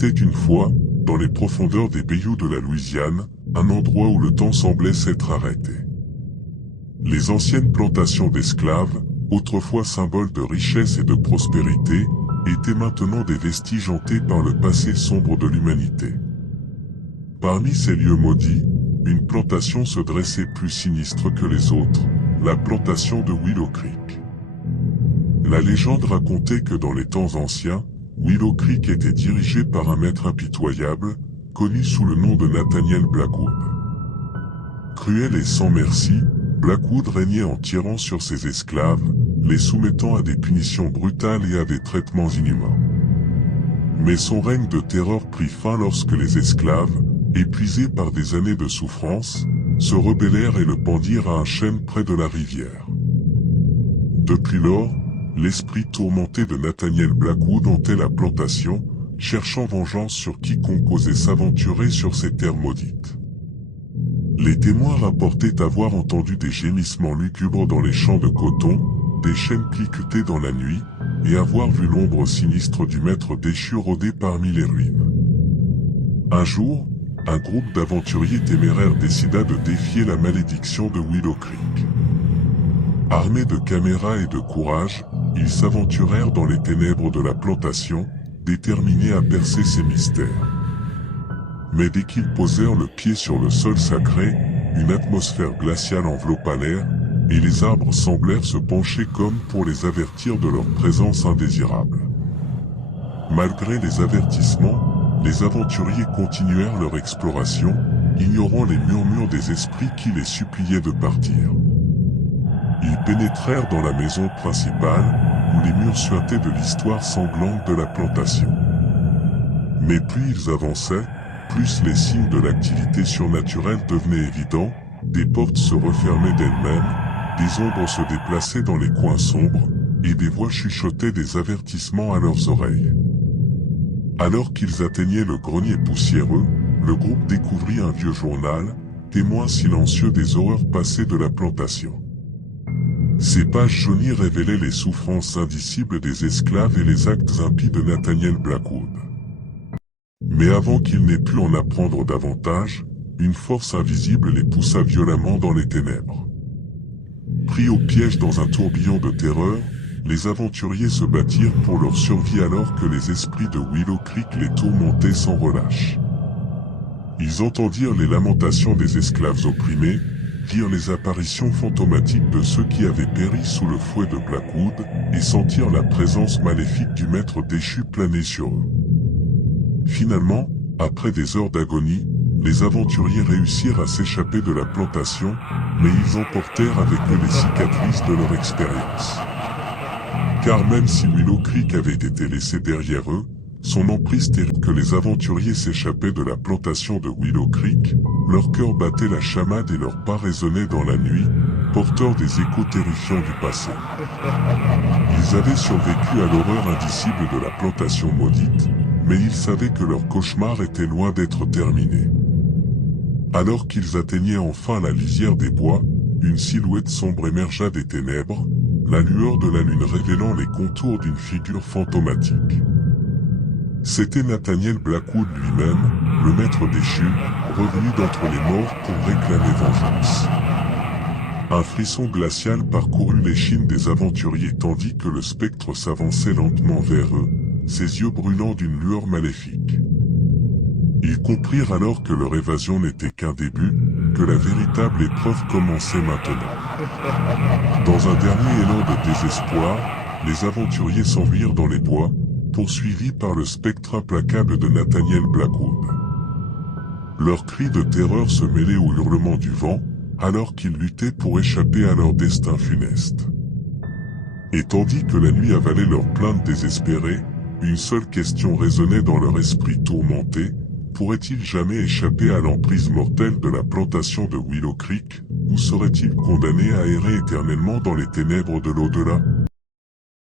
C'était une fois, dans les profondeurs des bayous de la Louisiane, un endroit où le temps semblait s'être arrêté. Les anciennes plantations d'esclaves, autrefois symboles de richesse et de prospérité, étaient maintenant des vestiges hantés par le passé sombre de l'humanité. Parmi ces lieux maudits, une plantation se dressait plus sinistre que les autres, la plantation de Willow Creek. La légende racontait que dans les temps anciens, Willow Creek était dirigée par un maître impitoyable, connu sous le nom de Nathaniel Blackwood. Cruel et sans merci, Blackwood régnait en tirant sur ses esclaves, les soumettant à des punitions brutales et à des traitements inhumains. Mais son règne de terreur prit fin lorsque les esclaves, épuisés par des années de souffrance, se rebellèrent et le pendirent à un chêne près de la rivière. Depuis lors, l'esprit tourmenté de Nathaniel Blackwood hantait la plantation, cherchant vengeance sur quiconque osait s'aventurer sur ces terres maudites. Les témoins rapportaient avoir entendu des gémissements lugubres dans les champs de coton, des chaînes cliquetaient dans la nuit, et avoir vu l'ombre sinistre du maître déchu rôder parmi les ruines. Un jour, un groupe d'aventuriers téméraires décida de défier la malédiction de Willow Creek. Armés de caméras et de courage, ils s'aventurèrent dans les ténèbres de la plantation, déterminés à percer ses mystères. Mais dès qu'ils posèrent le pied sur le sol sacré, une atmosphère glaciale enveloppa l'air, et les arbres semblèrent se pencher comme pour les avertir de leur présence indésirable. Malgré les avertissements, les aventuriers continuèrent leur exploration, ignorant les murmures des esprits qui les suppliaient de partir. Ils pénétrèrent dans la maison principale, où les murs suintaient de l'histoire sanglante de la plantation. Mais plus ils avançaient, plus les signes de l'activité surnaturelle devenaient évidents, des portes se refermaient d'elles-mêmes, des ombres se déplaçaient dans les coins sombres, et des voix chuchotaient des avertissements à leurs oreilles. Alors qu'ils atteignaient le grenier poussiéreux, le groupe découvrit un vieux journal, témoin silencieux des horreurs passées de la plantation. Ces pages jaunies révélaient les souffrances indicibles des esclaves et les actes impies de Nathaniel Blackwood. Mais avant qu'ils n'aient pu en apprendre davantage, une force invisible les poussa violemment dans les ténèbres. Pris au piège dans un tourbillon de terreur, les aventuriers se battirent pour leur survie alors que les esprits de Willow Creek les tourmentaient sans relâche. Ils entendirent les lamentations des esclaves opprimés, virent les apparitions fantomatiques de ceux qui avaient péri sous le fouet de Blackwood, et sentirent la présence maléfique du maître déchu planer sur eux. Finalement, après des heures d'agonie, les aventuriers réussirent à s'échapper de la plantation, mais ils emportèrent avec eux les cicatrices de leur expérience. Car même si Willow Creek avait été laissée derrière eux, son emprise terrible que les aventuriers s'échappaient de la plantation de Willow Creek, leur cœur battait la chamade et leurs pas résonnaient dans la nuit, porteurs des échos terrifiants du passé. Ils avaient survécu à l'horreur indicible de la plantation maudite, mais ils savaient que leur cauchemar était loin d'être terminé. Alors qu'ils atteignaient enfin la lisière des bois, une silhouette sombre émergea des ténèbres, la lueur de la lune révélant les contours d'une figure fantomatique. C'était Nathaniel Blackwood lui-même, le maître déchu, revenu d'entre les morts pour réclamer vengeance. Un frisson glacial parcourut l'échine des aventuriers tandis que le spectre s'avançait lentement vers eux, ses yeux brûlants d'une lueur maléfique. Ils comprirent alors que leur évasion n'était qu'un début, que la véritable épreuve commençait maintenant. Dans un dernier élan de désespoir, les aventuriers s'enfuirent dans les bois, poursuivis par le spectre implacable de Nathaniel Blackwood. Leurs cris de terreur se mêlaient aux hurlements du vent, alors qu'ils luttaient pour échapper à leur destin funeste. Et tandis que la nuit avalait leurs plaintes désespérées, une seule question résonnait dans leur esprit tourmenté: pourraient-ils jamais échapper à l'emprise mortelle de la plantation de Willow Creek, ou seraient-ils condamnés à errer éternellement dans les ténèbres de l'au-delà ?